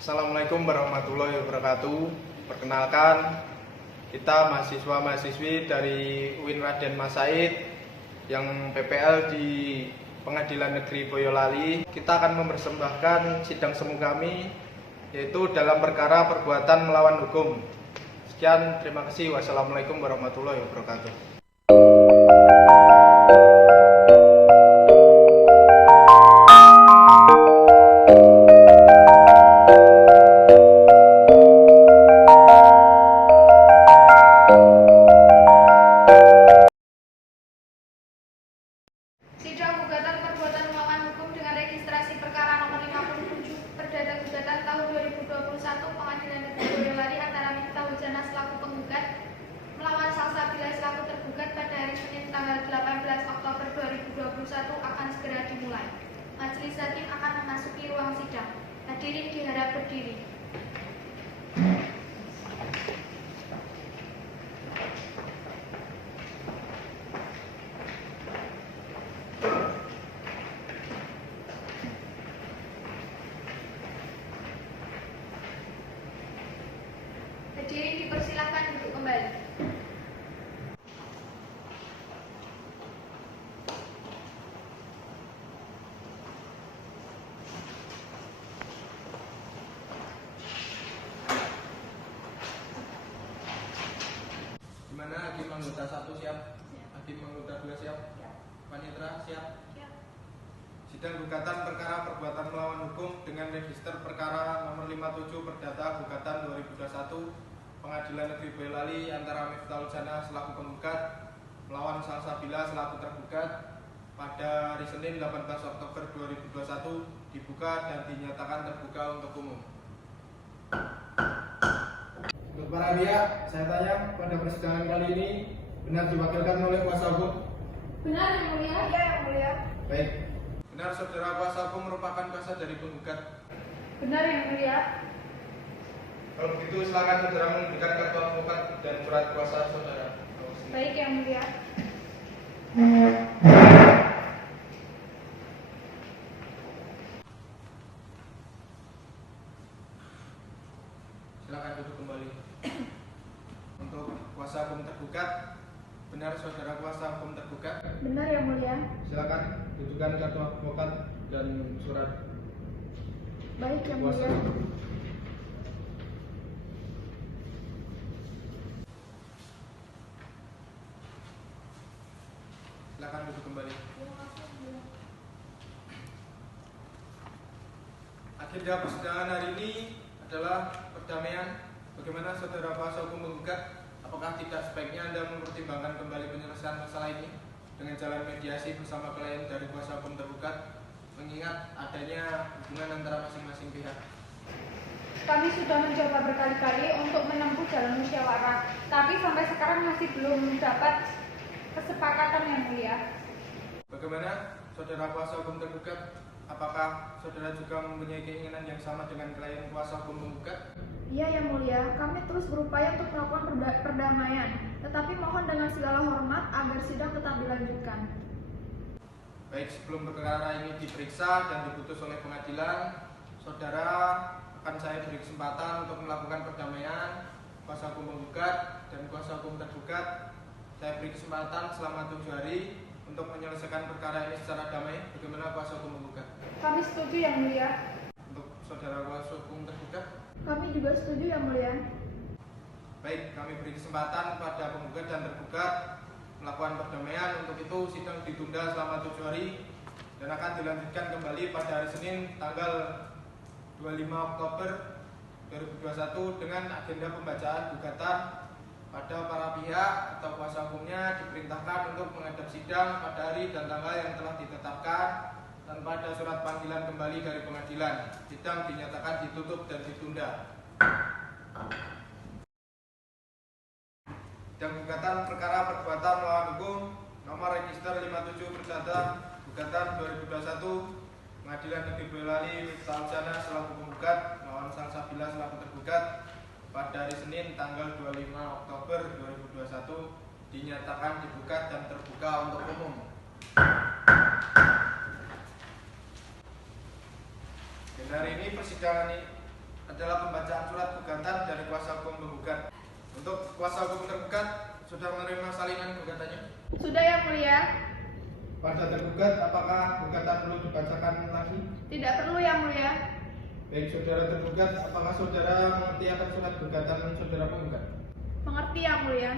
Assalamualaikum warahmatullahi wabarakatuh. Perkenalkan, kita mahasiswa-mahasiswi dari UIN Raden Mas Said yang PPL di Pengadilan Negeri Boyolali. Kita akan mempersembahkan sidang semu kami, yaitu dalam perkara perbuatan melawan hukum. Sekian, terima kasih. Wassalamualaikum warahmatullahi wabarakatuh. Sidang gugatan perbuatan melawan hukum dengan registrasi perkara nomor 57 Perdata Gugatan tahun 2021 Pengadilan Negeri Boyolali antara Miftah Hujana selaku penggugat melawan Salsabila selaku tergugat pada hari Senin tanggal 18 Oktober 2021 akan segera dimulai. Majelis hakim akan memasuki ruang sidang. Hadirin diharap berdiri. Hadirin dipersilakan duduk kembali. Gimana hakim anggota 1 siap? Hakim anggota 2 siap? Panitra siap? Sidang gugatan perkara perbuatan melawan hukum dengan register perkara nomor 57 Perdata Gugatan 2021 Pengadilan Negeri Boyolali antara Miftah Hujana selaku penggugat melawan Salsabila selaku tergugat pada hari Senin 18 Oktober 2021 dibuka dan dinyatakan terbuka untuk umum. Untuk para pihak, saya tanya pada persidangan kali ini benar diwakilkan oleh kuasa hukum? Benar yang mulia? Iya yang mulia. Baik. Benar saudara kuasa hukum merupakan kuasa dari penggugat? Benar yang mulia. Kalau begitu silakan saudara menunjukkan kartu advokat dan surat kuasa saudara. Baik yang mulia. Silakan duduk kembali. Untuk kuasa hukum tergugat, benar saudara kuasa hukum tergugat? Benar yang mulia. Silakan tunjukkan kartu advokat dan surat Baik yang kuasa. mulia. Silakan duduk kembali. Agenda persidangan hari ini adalah perdamaian. Bagaimana saudara kuasa hukum menggugat? Apakah tidak sebaiknya Anda mempertimbangkan kembali penyelesaian masalah ini dengan jalan mediasi bersama klien dari kuasa hukum tergugat, mengingat adanya hubungan antara masing-masing pihak? Kami sudah mencoba berkali-kali untuk menempuh jalan musyawarah, tapi sampai sekarang masih belum dapat kesepakatan yang mulia. Bagaimana saudara kuasa hukum tergugat? Apakah saudara juga mempunyai keinginan yang sama dengan klien kuasa hukum menggugat? Iya yang mulia, kami terus berupaya untuk melakukan perdamaian, tetapi mohon dengan segala hormat agar sidang tetap dilanjutkan. Baik, sebelum perkara ini diperiksa dan diputus oleh pengadilan, saudara akan saya beri kesempatan untuk melakukan perdamaian. Kuasa hukum menggugat dan kuasa hukum tergugat, saya beri kesempatan selama 7 hari untuk menyelesaikan perkara ini secara damai. Bagaimana kuasa hukum menggugat? Kami setuju yang mulia. Untuk saudara kuasa hukum tergugat? Kami juga setuju yang mulia. Baik, kami beri kesempatan pada penggugat dan tergugat melakukan perdamaian. Untuk itu sidang ditunda selama 7 hari dan akan dilanjutkan kembali pada hari Senin tanggal 25 Oktober 2021 dengan agenda pembacaan gugatan pada para pihak atau kuasa hukumnya diperintahkan untuk menghadap sidang pada hari dan tanggal yang telah ditetapkan tanpa ada surat panggilan kembali dari pengadilan. Sidang dinyatakan ditutup dan ditunda. Dan gugatan perkara perbuatan melawan hukum nomor register 57 Perdata Gugatan 2021 Pengadilan Negeri Boyolali Miftah Hujana selaku penggugat melawan Salsabila selaku tergugat pada hari Senin tanggal 25 Oktober 2021 dinyatakan dibuka dan terbuka untuk umum. Dan hari ini persidangan adalah pembacaan surat gugatan dari kuasa hukum penggugat. Untuk kuasa hukum tergugat, sudah menerima salinan gugatannya? Sudah Yang Mulia. Pada tergugat, apakah gugatan perlu dibacakan lagi? Tidak perlu Yang Mulia. Baik, saudara tergugat, apakah saudara mengerti akan surat gugatan saudara penggugat? Mengerti Yang Mulia.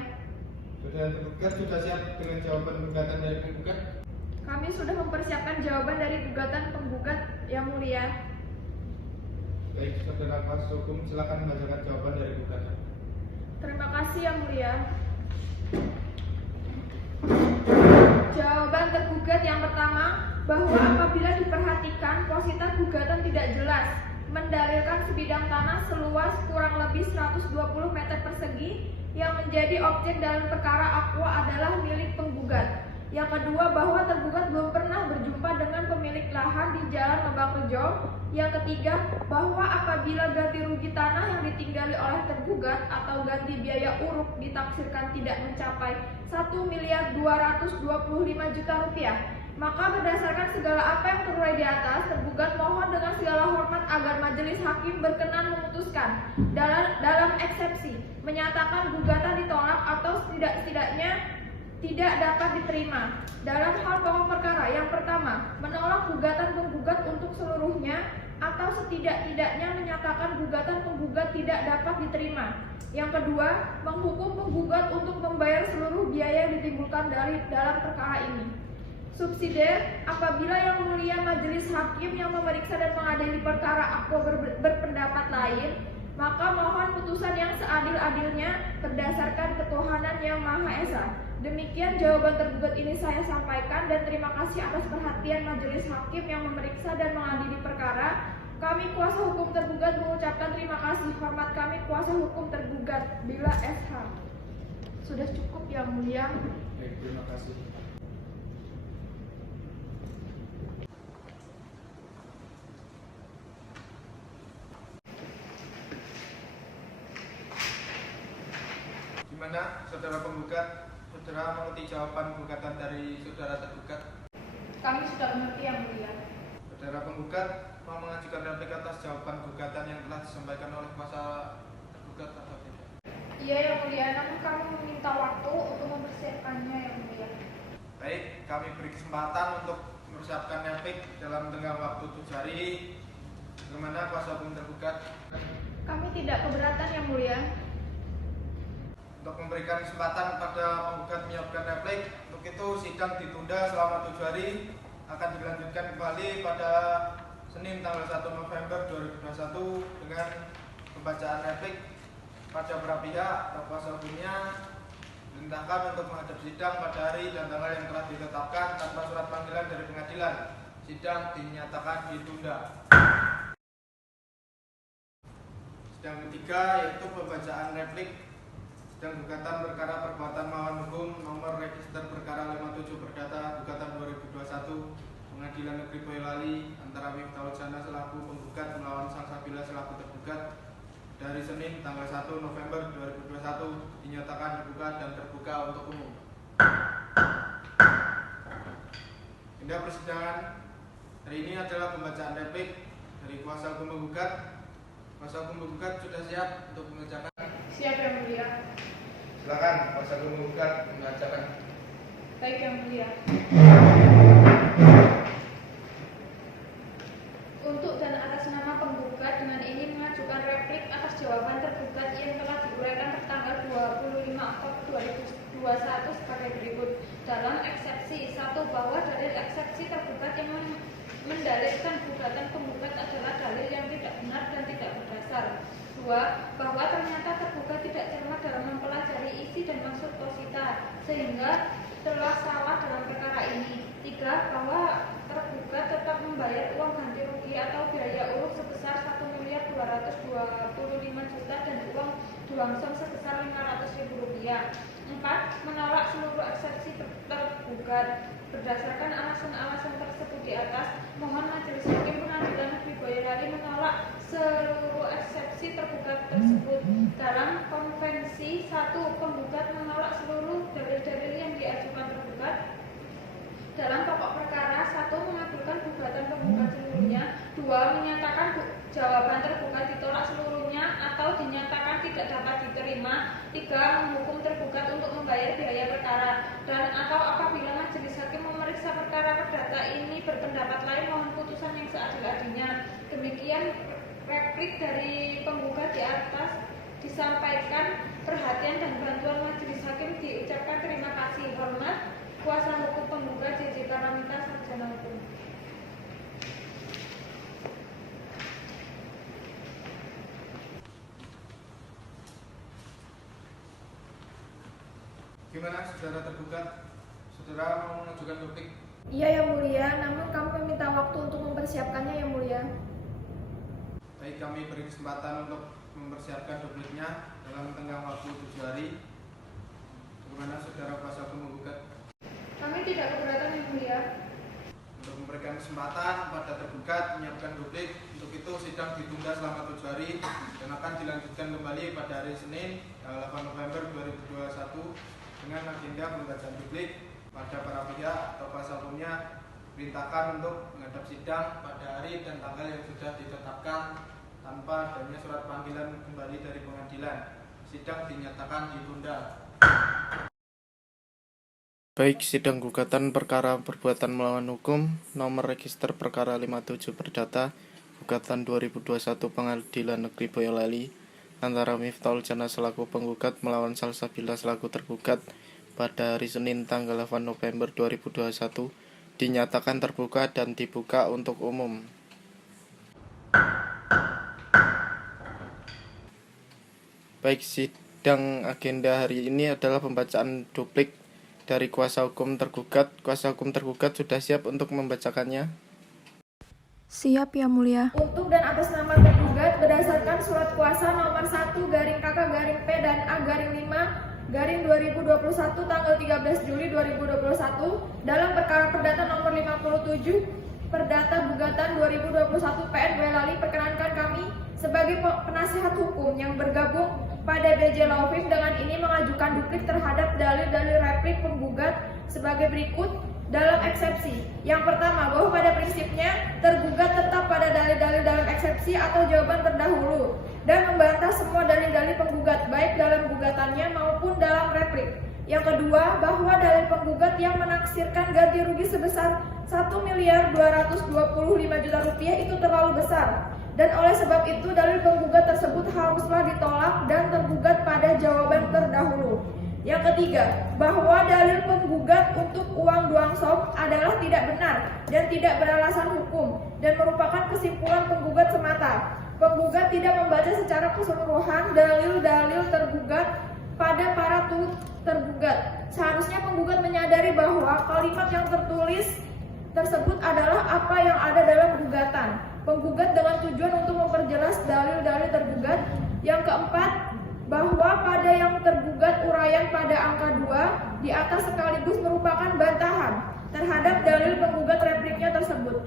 Saudara tergugat sudah siap dengan jawaban gugatan dari penggugat? Kami sudah mempersiapkan jawaban dari gugatan penggugat Yang Mulia. Baik, saudara kuasa hukum, silakan membacakan jawaban dari gugatan. Terima kasih Yang Mulia. Jawaban tergugat yang pertama, bahwa apabila diperhatikan posita gugatan tidak jelas, mendalilkan sebidang tanah seluas kurang lebih 120 meter persegi yang menjadi objek dalam perkara Aqua adalah milik penggugat. Yang kedua, bahwa tergugat belum pernah berjumpa dengan pemilik lahan di Jalan Lebak Rejo. Yang ketiga, bahwa apabila ganti rugi tanah yang ditinggali oleh tergugat atau ganti biaya uruk ditaksirkan tidak mencapai 1.225.000.000 rupiah, maka berdasarkan segala apa yang terurai di atas, tergugat mohon dengan segala hormat agar majelis hakim berkenan memutuskan dalam eksepsi menyatakan gugatan ditolak atau setidaknya tidak dapat diterima. Dalam hal pokok perkara yang pertama, menolak gugatan penggugat untuk seluruhnya atau setidak-tidaknya menyatakan gugatan penggugat tidak dapat diterima. Yang kedua, menghukum penggugat untuk membayar seluruh biaya yang ditimbulkan dari dalam perkara ini. Subsidiar, apabila Yang Mulia majelis hakim yang memeriksa dan mengadili perkara Aqua berpendapat lain, maka mohon putusan yang seadil-adilnya berdasarkan ketuhanan yang Maha Esa. Demikian jawaban tergugat ini saya sampaikan dan terima kasih atas perhatian majelis hakim yang memeriksa dan mengadili perkara. Kami kuasa hukum tergugat mengucapkan terima kasih. Hormat kami kuasa hukum tergugat. Bila SH. Sudah cukup Yang Mulia. Baik, terima kasih. Gimana saudara penggugat? Saudara mengerti jawaban gugatan dari saudara tergugat? Kami sudah mengerti Yang Mulia. Saudara penggugat mau mengajukan replik atas jawaban gugatan yang telah disampaikan oleh kuasa tergugat atau tidak? Iya Yang Mulia, namun kami meminta waktu untuk mempersiapkannya Yang Mulia. Baik, kami beri kesempatan untuk mempersiapkan replik dalam tengah waktu 7 hari. Bagaimana kuasa hukum tergugat? Kami tidak keberatan Yang Mulia. Untuk memberikan kesempatan pada penggugat menyiapkan replik, untuk itu sidang ditunda selama 7 hari, akan dilanjutkan kembali pada Senin tanggal 1 November 2021 dengan pembacaan replik pada beberapa pihak atau kuasa hukumnya diperintahkan untuk menghadap sidang pada hari dan tanggal yang telah ditetapkan tanpa surat panggilan dari pengadilan. Sidang dinyatakan ditunda. Sidang ketiga yaitu pembacaan replik dan gugatan perkara perbuatan melawan hukum nomor register perkara 57 perdata gugatan 2021 Pengadilan Negeri Boyolali antara Miftahul Jannah selaku penggugat melawan Sang Sabila selaku tergugat dari Senin tanggal 1 November 2021 dinyatakan dibuka dan terbuka untuk umum. Agenda persidangan hari ini adalah pembacaan replik dari kuasa hukum penggugat. Kuasa hukum penggugat sudah siap untuk membacakan? Siap Yang Mulia. Silakan kuasa hukum penggugat membacakan. Baik Yang Mulia. Untuk dan atas nama penggugat dengan ini mengajukan replik atas jawaban tergugat yang telah diuraikan tertanggal 25 Oktober 2021 sebagai berikut. Dalam eksepsi 1, bahwa dalil eksepsi tergugat yang mendalilkan gugatan penggugat adalah dalil yang tidak benar dan tidak berdasar. 2, bahwa ternyata tergugat tidak cermat dalam mempelajari isi dan maksud posita sehingga telah salah dalam perkara ini. 3, bahwa tergugat tetap membayar uang ganti rugi atau biaya urus sebesar 1.225.000.000 dan uang duangsong sebesar Rp500.000. 4, menolak seluruh eksepsi tergugat. Berdasarkan alasan-alasan tersebut di atas, mohon majelis hakim pengadilan negeri Boyolali menolak seluruh eksepsi tergugat tersebut. Dalam konvensi 1, penggugat menolak seluruh dalil-dalil yang diajukan tergugat. Dalam pokok perkara 1, mengabulkan gugatan penggugat seluruhnya. 2, menyatakan jawaban tergugat ditolak seluruh atau dinyatakan tidak dapat diterima. 3. Menghukum tergugat untuk membayar biaya perkara, dan atau apabila majelis hakim memeriksa perkara perdata ini berpendapat lain, mohon putusan yang seadil-adilnya. Demikian replik dari penggugat di atas. Disampaikan perhatian dan bantuan majelis hakim, diucapkan terima kasih. Hormat kuasa hukum penggugat JJ Paramita, Sarjana Hukum. Gimana saudara tergugat? Saudara mau mengajukan duplik? Iya Yang Mulia, namun kami meminta waktu untuk mempersiapkannya Yang Mulia. Baik, kami beri kesempatan untuk mempersiapkan dupliknya dalam tenggang waktu 7 hari. Bagaimana saudara kuasa hukum menggugat? Kami tidak keberatan Yang Mulia. Untuk memberikan kesempatan kepada tergugat menyiapkan duplik, untuk itu sidang ditunda selama 7 hari dan akan dilanjutkan kembali pada hari Senin, tanggal 8 November 2021 dengan agenda pembacaan duplik pada para pihak atau kuasa hukumnya perintahkan untuk menghadap sidang pada hari dan tanggal yang sudah ditetapkan tanpa adanya surat panggilan kembali dari pengadilan. Sidang dinyatakan ditunda. Baik, sidang gugatan perkara perbuatan melawan hukum nomor register perkara 57 perdata gugatan 2021 Pengadilan Negeri Boyolali antara Miftahul Jannah selaku penggugat melawan Salsabila selaku tergugat pada hari Senin tanggal 8 November 2021 dinyatakan terbuka dan dibuka untuk umum. Baik, sidang agenda hari ini adalah pembacaan duplik dari kuasa hukum tergugat. Kuasa hukum tergugat sudah siap untuk membacakannya? Siap Yang Mulia. Untuk dan atas nama tergugat berdasarkan surat kuasa nomor 1/KK/P dan A/5/2021 tanggal 13 Juli 2021 dalam perkara perdata nomor 57 perdata gugatan 2021 PN Boyolali, perkenankan kami sebagai penasihat hukum yang bergabung pada BJ Laufif dengan ini mengajukan duplik terhadap dalil-dalil replik penggugat sebagai berikut dalam eksepsi. Yang pertama, bahwa pada prinsipnya tergugat tetap pada dalil-dalil dalam eksepsi atau jawaban terdahulu dan membantah semua dalil-dalil penggugat baik dalam gugatannya maupun dalam replik. Yang kedua, bahwa dalil penggugat yang menaksirkan ganti rugi sebesar 1.225.000.000 rupiah itu terlalu besar, dan oleh sebab itu dalil penggugat tersebut haruslah ditolak dan tergugat pada jawaban terdahulu. Yang ketiga, bahwa dalil penggugat untuk uang duang som adalah tidak benar dan tidak beralasan hukum dan merupakan kesimpulan penggugat semata. Penggugat tidak membaca secara keseluruhan dalil-dalil tergugat pada para turut tergugat. Seharusnya penggugat menyadari bahwa kalimat yang tertulis tersebut adalah apa yang ada dalam gugatan penggugat dengan tujuan untuk memperjelas dalil-dalil tergugat. Yang keempat, bahwa pada yang tergugat uraian pada angka 2 di atas sekaligus merupakan bantahan terhadap dalil penggugat repliknya tersebut.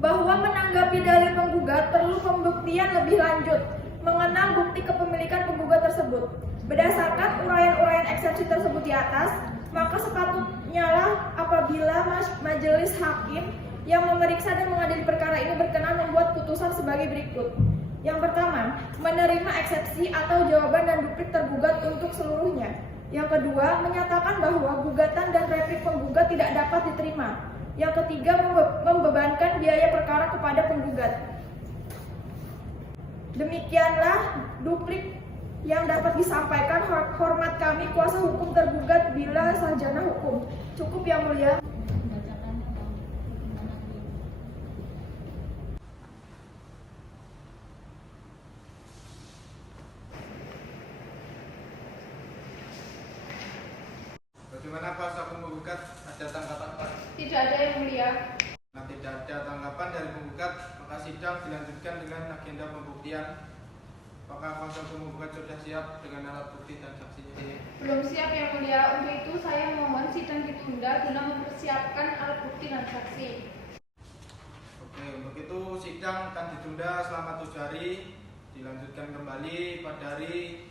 Bahwa menanggapi dalil penggugat perlu pembuktian lebih lanjut mengenal bukti kepemilikan penggugat tersebut. Berdasarkan uraian-uraian eksepsi tersebut di atas, maka sepatutnya lah apabila majelis hakim yang memeriksa dan mengadili perkara ini berkenan membuat putusan sebagai berikut. Yang pertama, menerima eksepsi atau jawaban dan duplik tergugat untuk seluruhnya. Yang kedua, menyatakan bahwa gugatan dan replik penggugat tidak dapat diterima. Yang ketiga, membebankan biaya perkara kepada penggugat. Demikianlah duplik yang dapat disampaikan. Hormat kami kuasa hukum tergugat bila sarjana hukum. Cukup Yang Mulia. Bagaimana kuasa hukum menggugat? Ada tanggapan Pak? Tidak ada Yang Mulia. Nah, tidak ada tanggapan dari penggugat, maka sidang dilanjutkan dengan agenda pembuktian. Apakah kuasa hukum menggugat sudah siap dengan alat bukti dan saksinya? Belum siap Yang Mulia. Untuk itu saya mohon sidang ditunda guna mempersiapkan alat bukti dan saksi. Oke, untuk itu sidang akan ditunda selama 7 hari, dilanjutkan kembali pada hari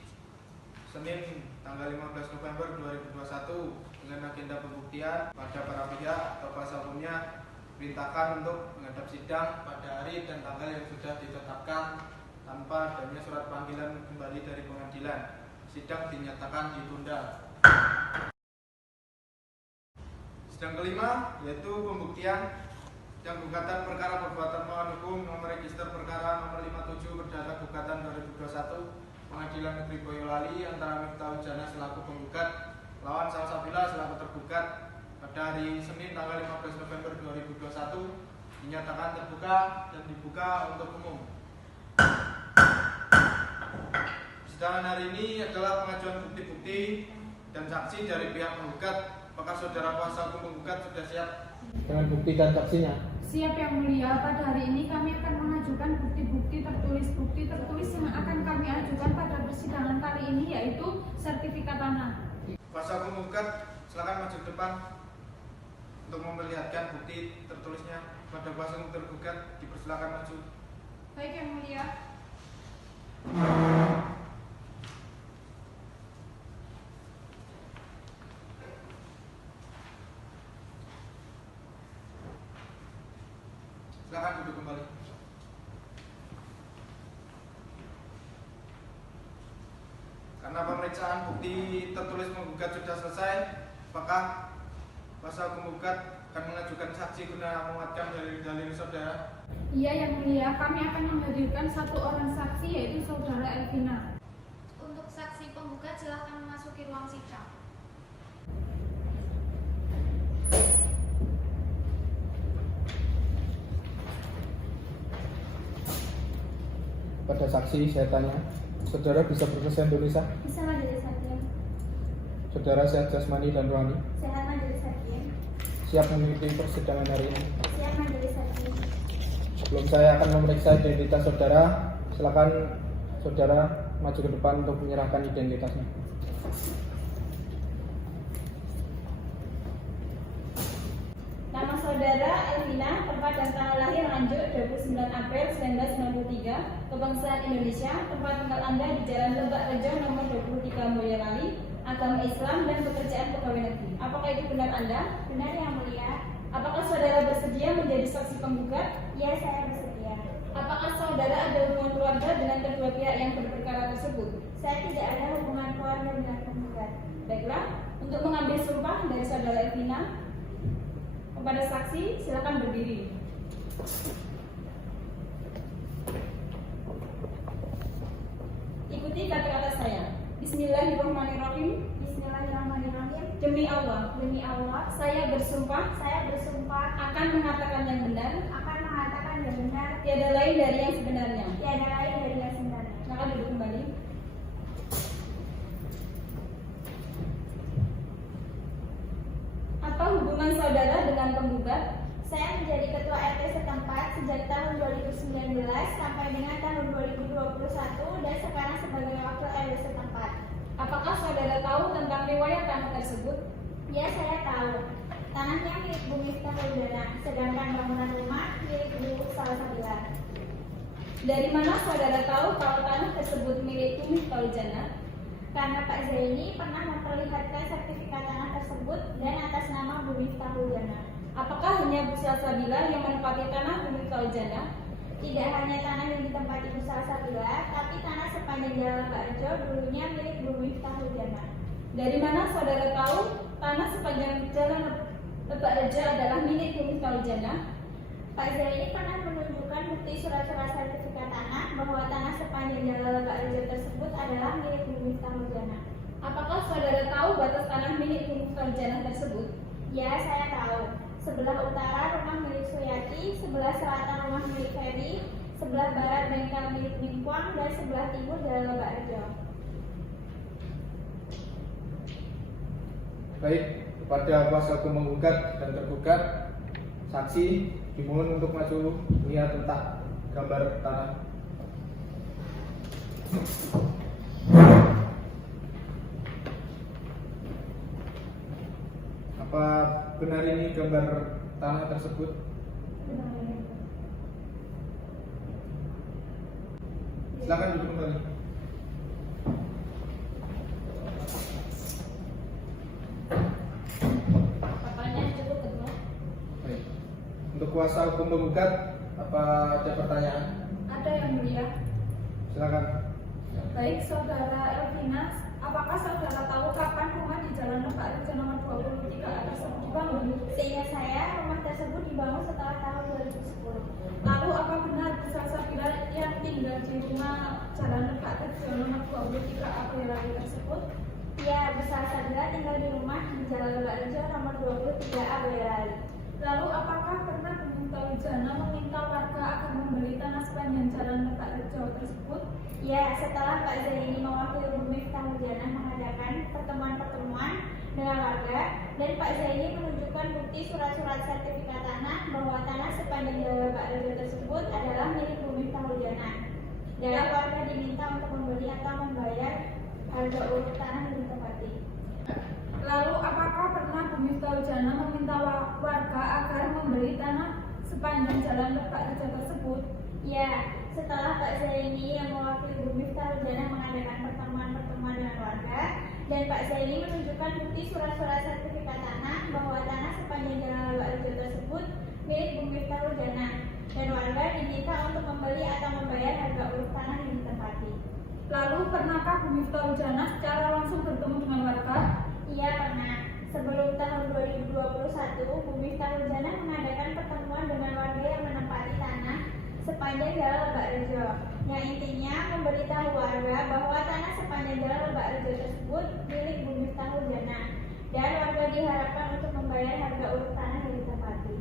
Senin tanggal 15 November 2021 dengan agenda pembuktian pada para pihak atau kuasa hukumnya perintahkan untuk menghadap sidang pada hari dan tanggal yang sudah ditetapkan tanpa adanya surat panggilan kembali dari pengadilan. Sidang dinyatakan ditunda. Sidang kelima yaitu pembuktian sidang gugatan perkara perbuatan melawan hukum nomor register perkara nomor 57 perdata gugatan 2021 Pengadilan Negeri Boyolali antara Miftah Hujana selaku penggugat lawan Salsabila selaku tergugat pada hari Senin tanggal 15 November 2021 dinyatakan terbuka dan dibuka untuk umum. Persidangan hari ini adalah pengajuan bukti-bukti dan saksi dari pihak penggugat. Apakah saudara kuasa hukum penggugat sudah siap dengan bukti dan saksinya? Siap Yang Mulia, pada hari ini kami akan mengajukan bukti-bukti tertulis yang akan kami ajukan pada persidangan kali ini, yaitu sertifikat tanah. Kuasa hukum penggugat silakan maju ke depan untuk memperlihatkan bukti tertulisnya pada kuasa hukum tergugat. Dipersilakan maju. Baik Yang Mulia. Silakan duduk kembali. Karena pemeriksaan bukti tertulis penggugat sudah selesai, apakah kuasa hukum penggugat akan mengajukan saksi guna menguatkan dalil saudara? Iya Yang Mulia, kami akan menghadirkan satu orang saksi, yaitu saudara Elvina. Untuk saksi penggugat silakan memasuki ruang sidang. Pada saksi saya tanya, saudara bisa berbahasa Indonesia? Bisa majelis hakim. Saudara sehat jasmani dan rohani? Sehat majelis hakim. Siap mengikuti persidangan hari ini? Siap majelis hakim. Sebelum saya akan memeriksa identitas saudara, silakan saudara maju ke depan untuk menyerahkan identitasnya. Nama saudara Elvina, tempat dan tanggal lahir Nganjuk 29 April 1993, kebangsaan Indonesia, tempat tinggal Anda di Jalan Lebak Rejo nomor 23 Boyolali, agama Islam dan pekerjaan pegawai negeri. Apakah itu benar Anda? Benar Yang Mulia. Apakah saudara bersedia menjadi saksi penggugat? Ya, saya bersedia. Apakah saudara ada hubungan keluarga dengan kedua pihak yang berperkara tersebut? Saya tidak ada hubungan keluarga dengan penggugat. Baiklah, untuk mengambil sumpah dari saudara Elvina, kepada saksi silakan berdiri. Ikuti kata-kata saya. Bismillahirrahmanirrahim. Bismillahirrahmanirrahim. Demi Allah, Demi Allah, saya bersumpah saya bersumpah akan mengatakan yang benar, akan mengatakan yang benar, tiada lain dari yang sebenarnya. tiada lain dari yang sebenarnya. Silakan duduk kembali. Apa hubungan saudara dengan penggugat? Saya menjadi ketua RT setempat sejak tahun 2019 sampai dengan tahun 2021 dan sekarang sebagai wakil RW setempat. Apakah saudara tahu tentang riwayat tanah tersebut? Ya, saya tahu. Tanahnya milik Bu Miftah Hujana, sedangkan bangunan rumah milik Bu Salsabila. Dari mana saudara tahu kalau tanah tersebut milik Bu Miftah Hujana? Karena Pak Zaini pernah memperlihatkan sertifikat tanah tersebut dan atas nama Bu Miftah Hujana. Apakah hanya Bu Salsabila yang menempati tanah Bu Miftah Hujana? Tidak hanya tanah yang ditempati Bu Salsabila, tapi tanah sepanjang Jalan Lebak dulunya milik Bu Miftah Hujana. Dari mana saudara tahu tanah sepanjang Jalan Lebak adalah milik Bu Miftah Hujana? Pak Zaini pernah menunjukkan bukti surat-surat sertifikat tanah bahwa tanah sepanjang Jalan Lebak tersebut adalah milik Bu Miftah Hujana. Apakah saudara tahu batas tanah milik Bu Miftah Hujana tersebut? Ya, saya tahu. Sebelah utara rumah milik Suyati, sebelah selatan rumah milik Ferry, sebelah barat bengkel milik Mingkwang, dan sebelah timur Jalan Lebak Rejo. Baik, kepada kuasa hukum menggugat dan tergugat, saksi dimohon untuk maju melihat tentang gambar tanah. Apa benar ini gambar tanah tersebut? Silakan duduk kembali. Pertanyaan cukup kedua. Baik. Untuk kuasa hukum menggugat, apa ada pertanyaan? Ada Yang Mulia. Silakan. Baik, Saudara Elvina, apakah saudara tahu kapan rumah di Jalan Lebak Rejo nomor 23 tersebut dibangun? Seingat saya, rumah tersebut dibangun setelah tahun 2010. Lalu apa benar Bu Salsabila yang tinggal di rumah Jalan Lebak Rejo nomor 23 Boyolali tersebut? Ya, Bu Salsabila tinggal di rumah di Jalan Lebak Rejo nomor 23A Boyolali. Lalu apakah pernah Bu Miftahuljana meminta warga agar membeli tanah sepanjang Jalan Lebak Rejo tersebut? Ya, setelah Pak Zaini mewakili Bu Miftahuljana mengadakan pertemuan-pertemuan dengan warga dan Pak Zaini menunjukkan bukti surat-surat sertifikat tanah bahwa tanah sepanjang Jalan Lebak Rejo tersebut adalah milik Bu Miftahuljana. Dan warga diminta untuk membeli atau membayar harga uruk tanah yang ditempati. Lalu apakah pernah Bu Miftahuljana meminta warga agar membeli tanah sepanjang Jalan Lebak Rejo tersebut? Ya, setelah Pak Zaini yang mewakili Bu Miftahuljana mengadakan pertemuan-pertemuan dengan warga dan Pak Zaini menunjukkan bukti surat-surat sertifikat tanah bahwa tanah sepanjang Jalan Lebak Rejo tersebut milik Bu Miftahuljana dan warga diminta untuk membeli atau membayar harga uruk tanah yang ditempati. Lalu pernahkah Bu Miftahuljana secara langsung bertemu dengan warga? Iya, pernah. Sebelum tahun 2021, Bu Miftahuljana mengadakan pertemuan dengan warga yang menempati tanah sepanjang Jalan Lebak Rejo. Yang intinya memberitahu warga bahwa tanah sepanjang Jalan Lebak Rejo tersebut milik Bu Miftahuljana dan warga diharapkan untuk membayar harga uruk tanah yang ditempati.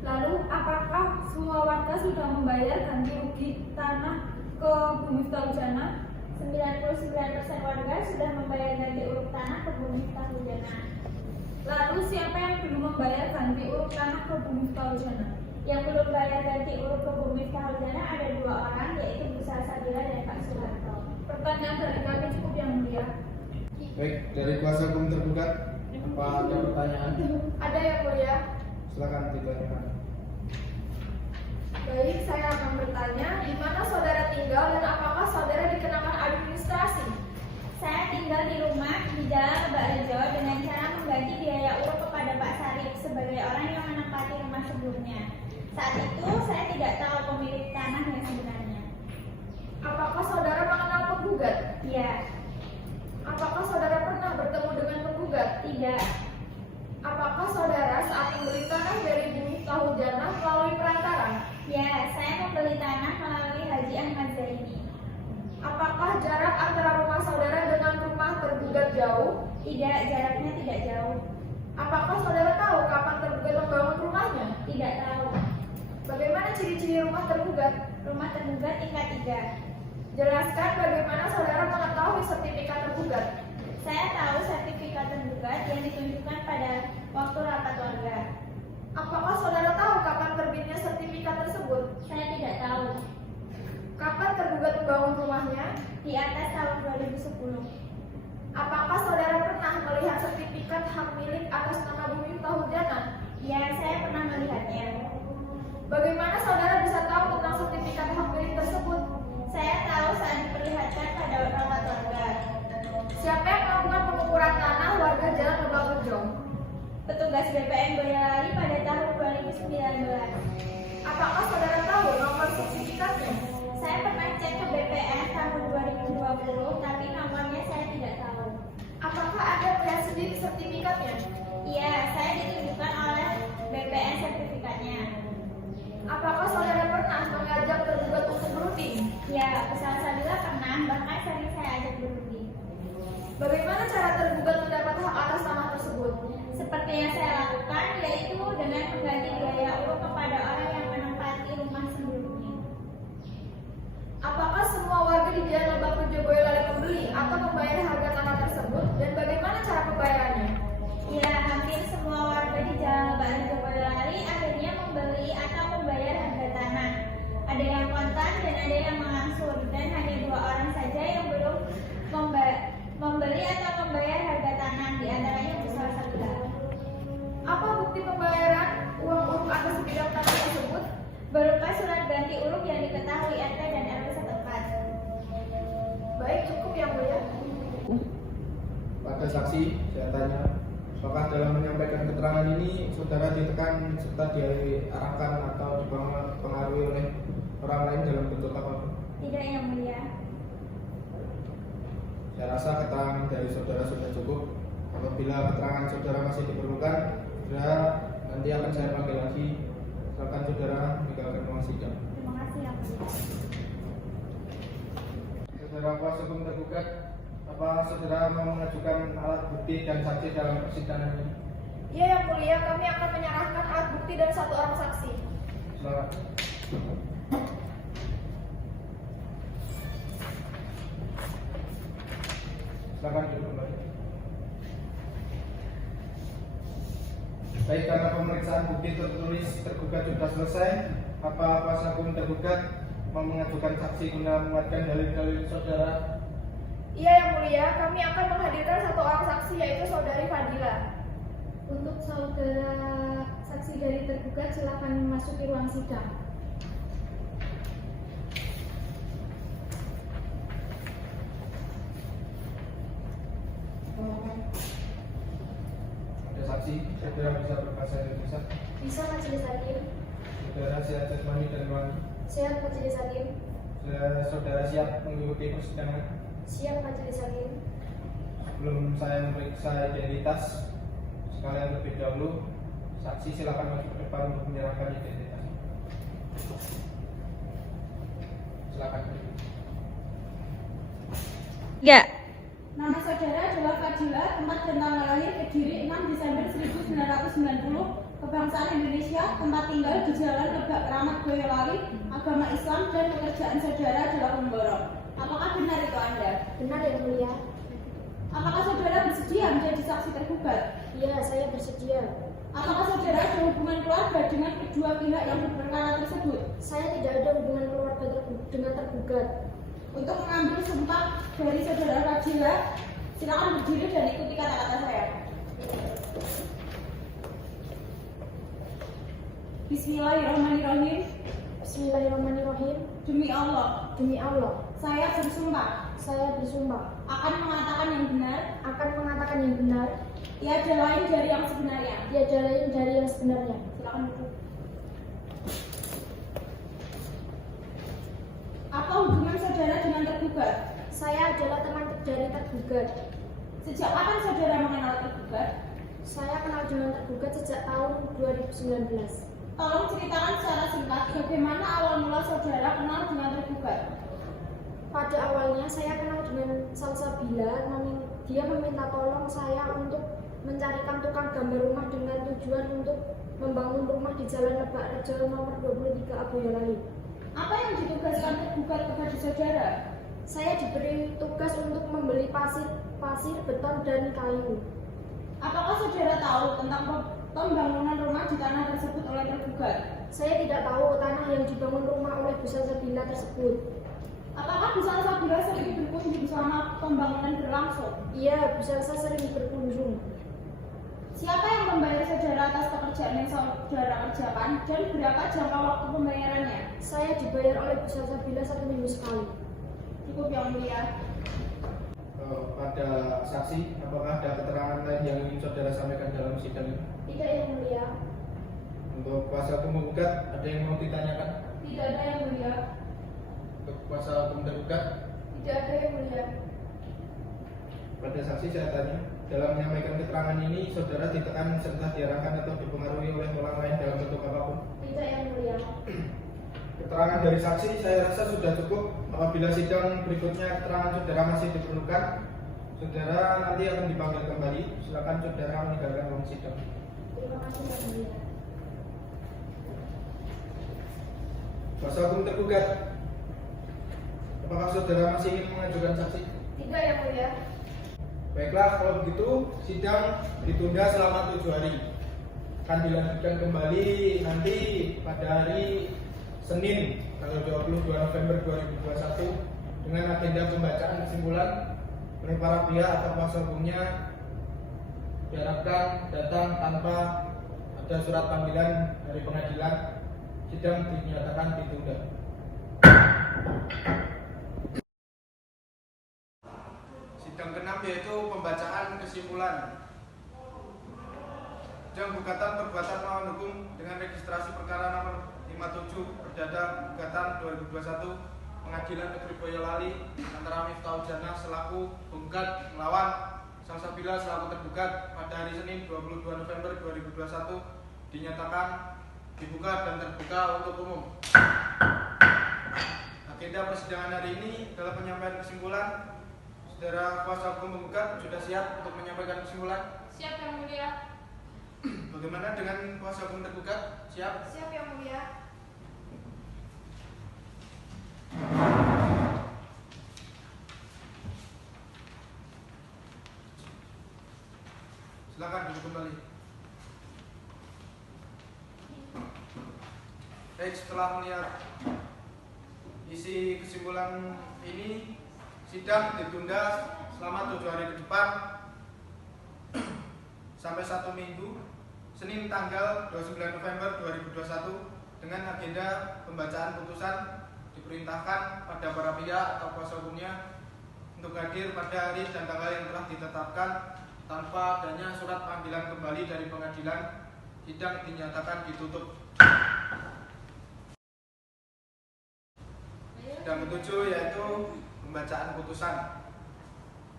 Lalu apakah semua warga sudah membayar ganti rugi tanah ke Bu Miftahuljana? 99% warga sudah membayar ganti uruk tanah ke Bu Miftahuljana. Lalu siapa yang belum membayar ganti uruk tanah ke Bu Miftahuljana? Yang belum bayar ganti uruk ke Bu Miftahuljana ada 2 orang, yaitu Bu Salsabila dan Pak Suharto. Pertanyaan dari kami cukup yang mulia. Baik, dari kuasa hukum tergugat, apa ada pertanyaan? Ada yang mulia. Silakan ditanyakan. Baik, saya akan bertanya, di mana saudara tinggal dan apakah saudara dikenakan administrasi? Saya tinggal di rumah di Jalan Lebak Rejo dengan cara mengganti biaya uruk kepada Pak Sarip sebagai orang yang menempati rumah sebelumnya. Saat itu saya tidak tahu pemilik tanah yang sebenarnya. Apakah saudara mengenal penggugat? Ya, Apakah saudara pernah bertemu dengan penggugat? tidak. Apakah saudara saat membeli tanah dari Bu Miftahuljana melalui perantara? Ya, saya membeli tanah melalui Haji Ahmad Zaini. Apakah jarak antara rumah saudara dengan rumah tergugat jauh? Tidak, jaraknya tidak jauh. Apakah saudara tahu kapan tergugat membangun rumahnya? Tidak tahu. Bagaimana ciri-ciri rumah tergugat? Rumah tergugat tingkat 3. Jelaskan bagaimana saudara mengetahui sertifikat tergugat. Saya tahu sertifikat tergugat yang ditunjukkan pada waktu rapat warga. Apakah saudara tahu kapan terbitnya sertifikat tersebut? Saya tidak tahu. Kapan tergugat membangun rumahnya? Di atas tahun 2010. Apakah saudara pernah melihat sertifikat hak milik atas nama Bu Miftahuljana? Ya, saya pernah melihatnya. Bagaimana saudara bisa tahu tentang sertifikat hak milik tersebut? Saya tahu saat diperlihatkan pada rapat warga. Siapa yang melakukan pengukuran tanah warga Jalan Lebak Rejo? Petugas BPN Boyolali pada tahun 2019. Apakah saudara tahu nomor sertifikatnya? Saya pernah cek ke BPN tahun 2020, tapi nomornya saya tidak tahu. Apakah Anda melihat sendiri sertifikatnya? Iya, saya ditunjukkan oleh BPN sertifikatnya. Apakah saudara pernah mengajak tergugat untuk berunding? Ya, Bu Salsabila pernah, bahkan sering saya ajak berunding. Bagaimana cara tergugat mendapat hak atas tanah tersebut? Seperti yang saya lakukan, yaitu dengan mengganti biaya uruk kepada orang yang menempati rumah sebelumnya. Apakah semua warga di Jalan Lebak Rejo Boyolali membeli atau membayar harga tanah tersebut dan bagaimana cara pembayarannya? Ya, hampir semua warga di Jalan Lebak Rejo Boyolali akhirnya membeli atau membayar harga tanah. Ada yang kontan dan ada yang mengangsur, dan hanya 2 orang saja yang belum membeli atau membayar harga tanah, di antaranya Bu Salsabila. Apa bukti pembayaran uang uruk atas sebidang tanah tersebut? Berupa surat ganti uruk yang diketahui RT dan RW setempat. Baik, cukup yang mulia. Pada saksi, saya tanya, apakah dalam menyampaikan keterangan ini saudara ditekan serta diarahkan atau dipengaruhi oleh orang lain dalam bentuk apa? Tidak, Yang Mulia. Saya rasa keterangan dari saudara sudah cukup. Apabila keterangan saudara masih diperlukan, saudara nanti akan saya panggil lagi. Silakan saudara meninggalkan ruang sidang. Terima kasih, Yang Mulia. Saudara kuasa hukum tergugat, apa saudara mau mengajukan alat bukti dan saksi dalam persidangan ini? Iya, Yang Mulia, kami akan menyerahkan alat bukti dan 1 orang saksi. Silakan. Silakan duduk kembali. Baik, karena pemeriksaan bukti tertulis tergugat sudah selesai, apa kuasa hukum tergugat mau mengajukan saksi guna menguatkan dalil-dalil saudara? Iya, Yang Mulia, kami akan menghadirkan 1 orang saksi, yaitu Saudari Fadila. Untuk saudara saksi dari tergugat, silakan memasuki ruang sidang. Ada saksi, saudara bisa berbahasa Indonesia. Bisa, Majelis Hakim. Saudara siap jasmani dan rohani. Siap, Majelis Hakim. Saudara siap mengikuti persidangan. Siap, Majelis Hakim. Sebelum saya memeriksa identitas, sekalian lebih dahulu, saksi silakan maju ke depan untuk menyerahkan identitas. Silakan. Ya. Nama saudara adalah Fadila, tempat dan tanggal lahir Kediri 6 Desember 1990, kebangsaan Indonesia, tempat tinggal di Jalan Lebak Keramat Boyolali, agama Islam, dan pekerjaan saudara adalah pemborong. Apakah benar itu Anda? Benar, Yang Mulia. Apakah saudara bersedia menjadi saksi tergugat? Iya, saya bersedia. Apakah saudara ada hubungan keluarga dengan kedua pihak yang berperkara tersebut? Saya tidak ada hubungan keluarga dengan tergugat. Untuk mengambil sumpah dari saudara Fadila, silakan berdiri dan ikuti kata-kata saya. Bismillahirrahmanirrahim. Bismillahirrahmanirrahim. Demi Allah, Demi Allah, saya bersumpah saya bersumpah akan mengatakan yang benar, akan mengatakan yang benar, tiada lain dari yang sebenarnya. tiada lain dari yang sebenarnya. Silakan duduk. Apa hubungan saudara dengan tergugat? Saya adalah teman dari tergugat. Sejak kapan saudara mengenal tergugat? Saya kenal dengan tergugat sejak tahun 2019. Tolong ceritakan secara singkat bagaimana awal mula saudara kenal dengan tergugat. Pada awalnya saya kenal dengan Salsabila, dia meminta tolong saya untuk mencarikan tukang gambar rumah dengan tujuan untuk membangun rumah di Jalan Lebak Rejo nomor 23 Boyolali. Apa yang ditugaskan tergugat kepada saudara? Saya diberi tugas untuk membeli pasir, beton, dan kayu. Apakah saudara tahu tentang pembangunan rumah di tanah tersebut oleh tergugat? Saya tidak tahu tanah yang dibangun rumah oleh Bu Salsabila tersebut. Apakah Bu Salsabila sering berkunjung selama pembangunan berlangsung? Iya, Bu Salsa sering berkunjung. Siapa yang membayar saudara atas pekerjaan yang saudara kerjakan dan berapa jangka waktu pembayarannya? Saya dibayar oleh Bu Salsabila 1 minggu sekali. Cukup Yang Mulia. Pada saksi, apakah ada keterangan lain yang ingin saudara sampaikan dalam sidang ini? Tidak, Yang Mulia. Untuk kuasa hukum menggugat, ada yang mau ditanyakan? Tidak ada Yang Mulia. Untuk kuasa hukum tergugat, Tidak ada, Yang Mulia. pada saksi saya tanya, dalam menyampaikan keterangan ini, saudara ditekan serta diarahkan atau dipengaruhi oleh orang lain dalam bentuk apapun? Tidak, Yang Mulia. Keterangan dari saksi saya rasa sudah cukup. Apabila sidang berikutnya keterangan saudara masih diperlukan, saudara nanti akan dipanggil kembali. Silakan saudara meninggalkan ruang sidang. Terima kasih, Yang Mulia. Kuasa hukum tergugat, apakah saudara masih ingin mengajukan saksi? Tidak, Yang Mulia. Baiklah, kalau begitu sidang ditunda selama 7 hari. Akan dilanjutkan kembali nanti pada hari Senin tanggal 22 November 2021 dengan agenda pembacaan kesimpulan oleh para pihak atau kuasa hukumnya diharapkan datang tanpa ada surat panggilan dari pengadilan. Sidang dinyatakan ditunda. Sidang ke-6 yaitu pembacaan kesimpulan. Sidang gugatan perbuatan melawan hukum dengan registrasi perkara nomor 57 Perdata Gugatan 2021 Pengadilan Negeri Boyolali antara Miftahul Jannah selaku penggugat melawan Salsabila selaku tergugat pada hari Senin 22 November 2021 dinyatakan dibuka dan terbuka untuk umum. Agenda persidangan hari ini adalah penyampaian kesimpulan. Saudara kuasa hukum penggugat sudah siap untuk menyampaikan kesimpulan? Siap Yang Mulia. Bagaimana dengan kuasa hukum tergugat? Siap? Siap Yang Mulia. Silakan duduk kembali. Baik, setelah melihat isi kesimpulan ini, sidang ditunda selama 7 hari ke depan sampai 1 minggu, Senin tanggal 29 November 2021 dengan agenda pembacaan putusan. Diperintahkan pada para pihak atau kuasa hukumnya untuk hadir pada hari dan tanggal yang telah ditetapkan tanpa adanya surat panggilan kembali dari pengadilan. Sidang dinyatakan ditutup. Sidang ketujuh yaitu pembacaan putusan.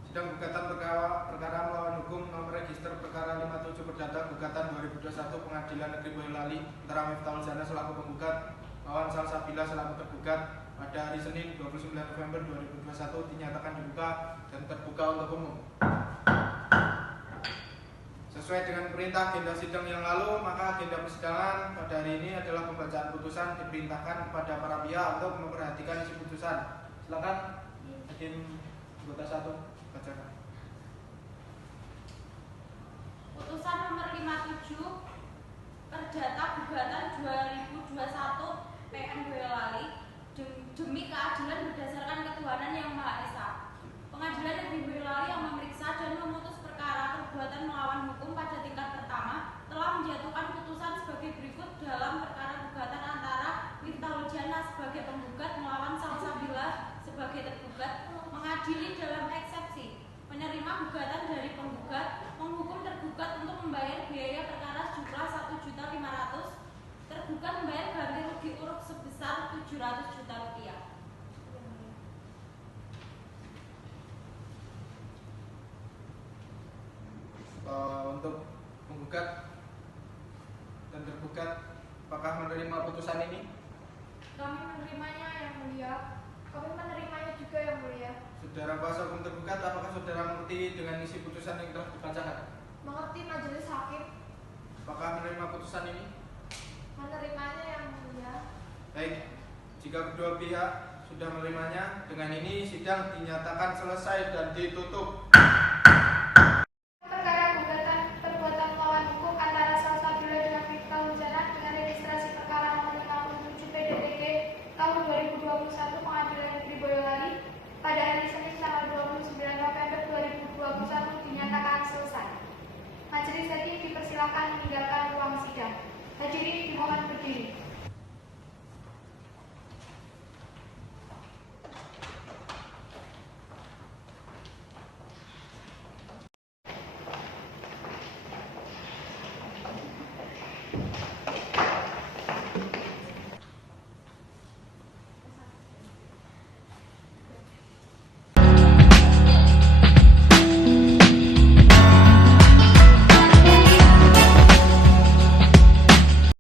Sidang gugatan perkara melawan hukum nomor register perkara 57 perdata gugatan 2021 Pengadilan Negeri Boyolali antara Miftahul Jannah selaku penggugat melawan Salsabila selaku tergugat pada hari Senin 29 November 2021 dinyatakan dibuka dan terbuka untuk umum. Sesuai dengan perintah agenda sidang yang lalu, maka agenda persidangan pada hari ini adalah pembacaan putusan. Diperintahkan kepada para pihak untuk memperhatikan isi putusan. Silakan Hakim anggota 1 bacakan. Putusan nomor 57 Perdata Gugatan 2021 PN Boyolali demi keadilan berdasarkan ketuhanan yang Maha Esa. Pengadilan Negeri Boyolali yang memeriksa dan memutus perkara perbuatan melawan hukum pada tingkat pertama telah menjatuhkan putusan sebagai berikut dalam perkara gugatan antara Miftahul Jannah sebagai penggugat melawan Salsabila sebagai tergugat, mengadili dalam eksepsi penerima gugatan dari penggugat menghukum tergugat untuk membayar biaya perkara sejumlah 1.500.000, tergugat membayar ganti rugi uruk sebesar 700 juta rupiah. Untuk penggugat dan tergugat, apakah menerima putusan ini? Kami menerimanya Yang Mulia. Kami menerimanya juga Yang Mulia. Saudara kuasa hukum tergugat, apakah saudara mengerti dengan isi putusan yang telah dibacakan? Mengerti Majelis Hakim. Apakah menerima putusan ini? Menerimanya Yang Mulia. Baik, jika kedua pihak sudah menerimanya, dengan ini sidang dinyatakan selesai dan ditutup. Perkara gugatan perbuatan melawan hukum antara Salsabila dengan Miftahul Jannah dengan registrasi perkara nomor 57 PDTG tahun 2021 Pengadilan Negeri Boyolali pada hari Senin tanggal 29 November 2021 dinyatakan selesai. Majelis Hakim dipersilakan meninggalkan ruang sidang. Hadirin dimohon berdiri.